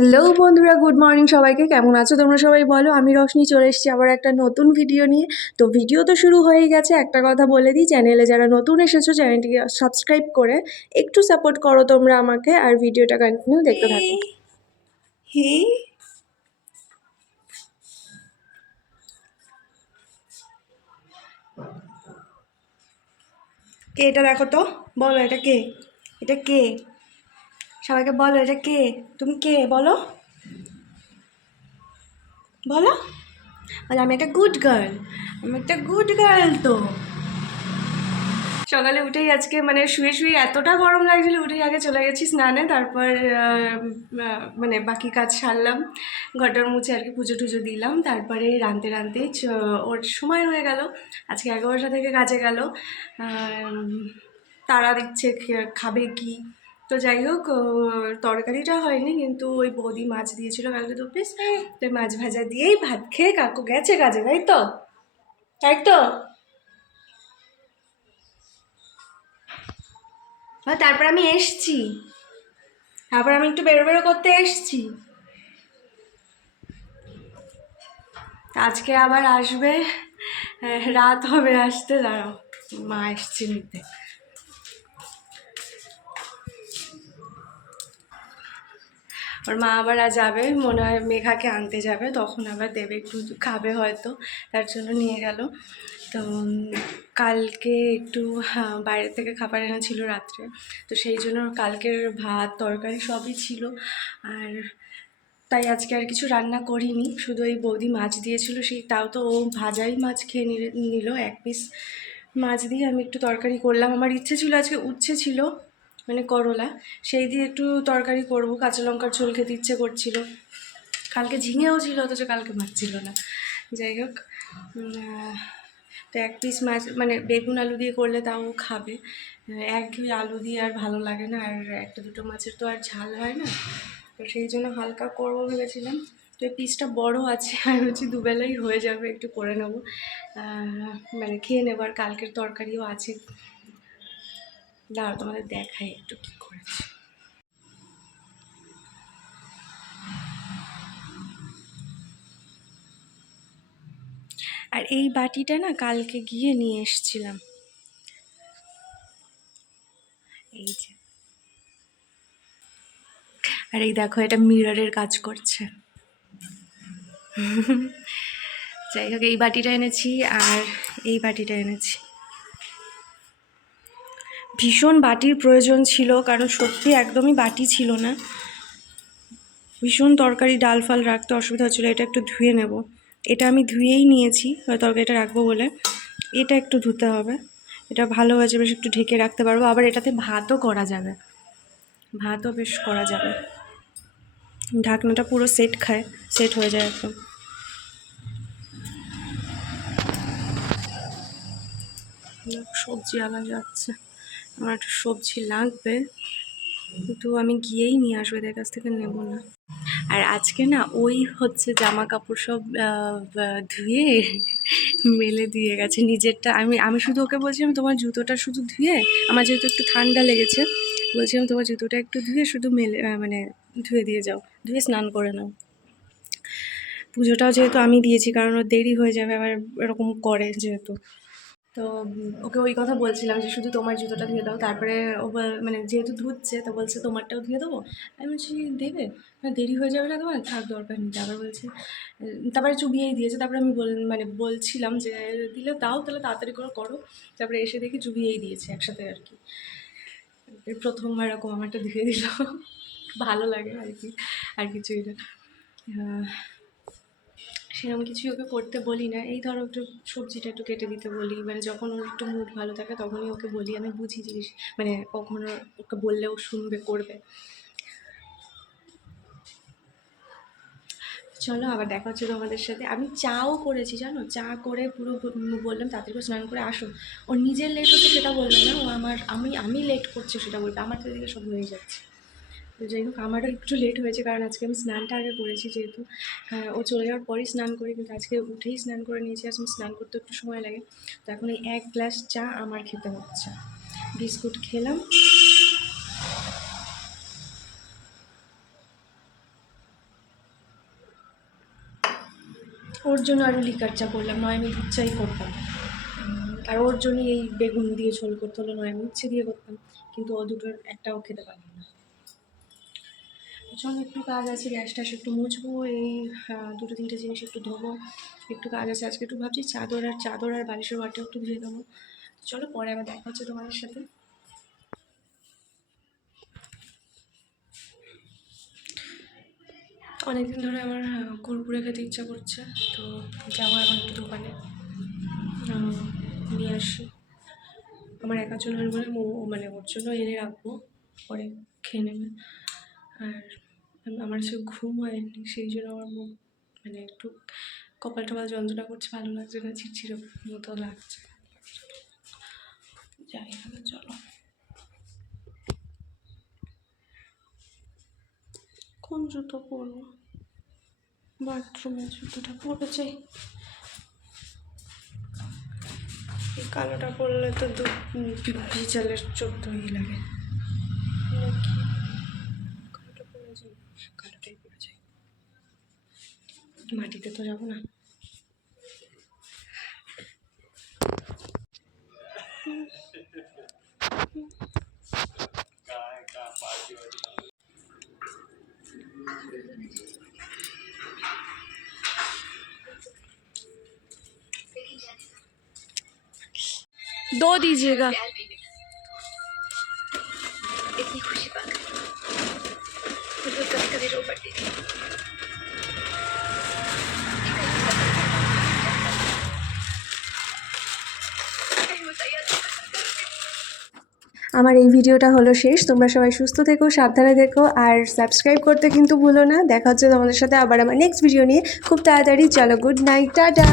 Hello বন্ধুরা, good morning সবাইকে। কেমন আছো তোমরা সবাই বলো। আমি রোশনি চলে এসেছি আবার একটা নতুন ভিডিও নিয়ে। তো ভিডিও তো শুরু হয়েই গেছে। একটা কথা বলে দিই, চ্যানেলে যারা নতুন এসেছো চ্যানেলটিকে সাবস্ক্রাইব করে একটু সাপোর্ট করো তোমরা আমাকে, আর ভিডিওটা কন্টিনিউ দেখতে থাকো। কে এটা? দেখো তো, বলো এটা কে? এটা কে? সবাইকে বলো এটা কে? তুমি কে বলো, বলো। বলো আমি একটা গুড গার্ল, আমি একটা গুড গার্ল। তো সকালে উঠেই আজকে মানে শুয়ে শুয়ে এতটা গরম লাগছিল, উঠেই আগে চলে গেছি স্নানে, তারপর মানে বাকি কাজ সারলাম, ঘরটার মুছে আর কি, পুজো টুজো দিলাম, তারপরে রাঁধতে রাঁধতে ওর সময় হয়ে গেল। আজকে 11টা থেকে কাজে গেল, তারা দিচ্ছে খাবে কি। তো যাই হোক, তরকারিটা হয়নি, কিন্তু ওই বৌদি মাছ দিয়েছিল কালকে 2 পিস, তো মাছ ভাজা দিয়েই ভাত খেয়ে কাকু গেছে কাজে, তাই তো? তাই তো। তারপর আমি এসছি, তারপর আমি একটু বেরো বেরো করতে এসছি। আজকে আবার আসবে, রাত হবে আসতে। দাঁড়াও, মা এসছি নিতে। ওর মা আবার যাবে মনে হয়, মেঘাকে আনতে যাবে, তখন আবার দেবে, একটু খাবে হয়তো, তার জন্য নিয়ে গেল। তো কালকে একটু বাইরে থেকে খাবার এনেছিল রাত্রে, তো সেই জন্য কালকের ভাত তরকারি সবই ছিল, আর তাই আজকে আর কিছু রান্না করিনি, শুধু এই বৌদি মাছ দিয়েছিল, সেই তাও তো ও ভাজাই মাছ খেয়ে নিল 1 পিস মাছ দিয়ে। আমি একটু তরকারি করলাম, আমার ইচ্ছে ছিল আজকে উচ্ছে ছিল মানে করলা, সেই দিয়ে একটু তরকারি করব, কাঁচা লঙ্কার ঝোল খেতে ইচ্ছে করছিল। কালকে ঝিঙেও ছিল, অথচ কালকে মাছ ছিল না। যাই হোক, তো 1 পিস মাছ মানে বেগুন আলু দিয়ে করলে তাও খাবে, একঘেয়ে আলু দিয়ে আর ভালো লাগে না, আর একটা দুটো মাছের তো আর ঝাল হয় না, তো সেই জন্য হালকা করবো ভেবেছিলাম। তো এই পিসটা বড় আছে, আমি হচ্ছে দুবেলাই হয়ে যাবে, একটু করে নেবো, মানে খেয়ে নেবো, আর কালকের তরকারিও আছে। দাঁড়াও তোমাদের দেখাই একটু কী করেছি। আর এই বাটিটা না কালকে গিয়ে নিয়ে এসছিলাম, এই যে। আর এই দেখো, এটা মিররের কাজ করছে। যাই হোক, এই বাটিটা এনেছি আর এই বাটিটা এনেছি। ভীষণ বাটির প্রয়োজন ছিল, কারণ সত্যি একদমই বাটি ছিল না, ভীষণ তরকারি ডাল ফাল রাখতে অসুবিধা হচ্ছিলো। এটা একটু ধুয়ে নেব, এটা আমি ধুয়েই নিয়েছি তরকারিটা রাখবো বলে। এটা একটু ধুতে হবে, এটা ভালো হয়েছে, বেশ একটু ঢেকে রাখতে পারবো, আবার এটাতে ভাতও করা যাবে, ভাতও বেশ করা যাবে। ঢাকনাটা পুরো সেট হয়ে যায় একদম। সবজি আলা যাচ্ছে, আমার একটু সবজি লাগবে, কিন্তু আমি গিয়েই নিয়ে আসবো, এদের কাছ থেকে নেব না। আর আজকে না ওই হচ্ছে জামা কাপড় সব ধুয়ে মেলে দিয়ে গেছে নিজেরটা। আমি শুধু ওকে বলছিলাম তোমার জুতোটা শুধু ধুয়ে, আমার যেহেতু একটু ঠান্ডা লেগেছে, বলছিলাম তোমার জুতোটা একটু ধুয়ে শুধু মেলে মানে ধুয়ে দিয়ে যাও, ধুয়ে স্নান করে নাও। পুজোটাও যেহেতু আমি দিয়েছি, কারণ ওর দেরি হয়ে যাবে, আবার এরকম করে যেহেতু, তো ওকে ওই কথা বলছিলাম যে শুধু তোমার জুতোটা ধুয়ে দাও। তারপরে ও মানে যেহেতু ধুচ্ছে, তো বলছে তোমারটাও ধুয়ে দেবো। আমি বলছি দেবে না, দেরি হয়ে যাবে না তোমার, থাক দরকার নেই। তারপর বলছে, তারপরে চুবিয়েই দিয়েছে। তারপরে আমি মানে বলছিলাম যে দিলে দাও, তাহলে তাড়াতাড়ি করে করো। তারপরে এসে দেখি চুবিয়েই দিয়েছে একসাথে আর কি। প্রথমবার এরকম আমারটা ধুয়ে দিল, ভালো লাগে আর কি, আর কিছুই না। সেরকম কিছুই ওকে করতে বলি না, এই ধরো একটু সবজিটা একটু কেটে দিতে বলি, মানে যখন ওর একটু মুড ভালো থাকে তখনই ওকে বলি। আমি বুঝি জিনিস, মানে কখনো ওকে বললেও শুনবে, করবে। চলো আবার দেখা হচ্ছে তোমাদের সাথে। আমি চাও করেছি জানো, চা করে পুরো বললাম তাড়াতাড়ি করে স্নান করে আসো। ওর নিজের লেট হচ্ছে সেটা বলবে না, ও আমি লেট করছি সেটা বলবে, আমার তো এদিকে সব হয়ে যাচ্ছে। তো যাই হোক, আমারও একটু লেট হয়েছে, কারণ আজকে আমি স্নানটা আগে করেছি, যেহেতু ও চলে যাওয়ার পরেই স্নান করি, কিন্তু আজকে উঠেই স্নান করে নিয়েছি। আসলে স্নান করতে একটু সময় লাগে, তো এখন এই 1 গ্লাস চা আমার খেতে হচ্ছে। বিস্কুট খেলাম। ওর জন্য আরও লিকার চা করলাম, নয় আমি দুধ চাই করতাম। আর ওর জন্যই এই বেগুন দিয়ে ঝোল করতে হলো, নয় আমি উচ্ছে দিয়ে করতাম, কিন্তু ও দুটোর একটাও খেতে পারল না। চলো একটু কাজ আছে, গ্যাস ট্যাস একটু মুছবো, এই 2-3টে জিনিস একটু ধোবো, একটু কাজ আছে আজকে। একটু ভাবছি চাদর আর বালিশের ওয়ারটাও একটু ধুয়ে দেবো। চলো পরে আবার দেখা হচ্ছে তোমাদের সাথে। অনেকদিন ধরে আমার কুরকুরে খেতে ইচ্ছা করছে, তো যাবো এখন একটু দোকানে নিয়ে আসি। আমার একার জন্য বলে মানে ওর জন্য এনে রাখবো, পরে খেয়ে নেবে। আর আমার সে ঘুম হয়নি, সেই জন্য আমার মুখ মানে একটু কপাল টপাল যন্ত্রণা করছে, ভালো লাগছে না, চিরচির মতো লাগছে। যাই হবে, চলো। কোন জুতো পরবো? বাথরুমের জুতোটা পরে যাই। এই কালোটা পরলে তো ভিজালের চোখ দই লাগে, কালোটা পরে যাই, কালোটাই পরে যাই, মাটিতে তো যাবো না। दो दीजिएगा। इतनी खुशी पाकर मुझे कभी कभी रो पड़ती थी। আমার এই ভিডিওটা হলো শেষ। তোমরা সবাই সুস্থ থেকো, সাবধানে থেকো, আর সাবস্ক্রাইব করতে কিন্তু ভুলো না। দেখা হচ্ছে তোমাদের সাথে আবার আমার নেক্সট ভিডিও নিয়ে খুব তাড়াতাড়ি। চলো, গুড নাইট, টাটা।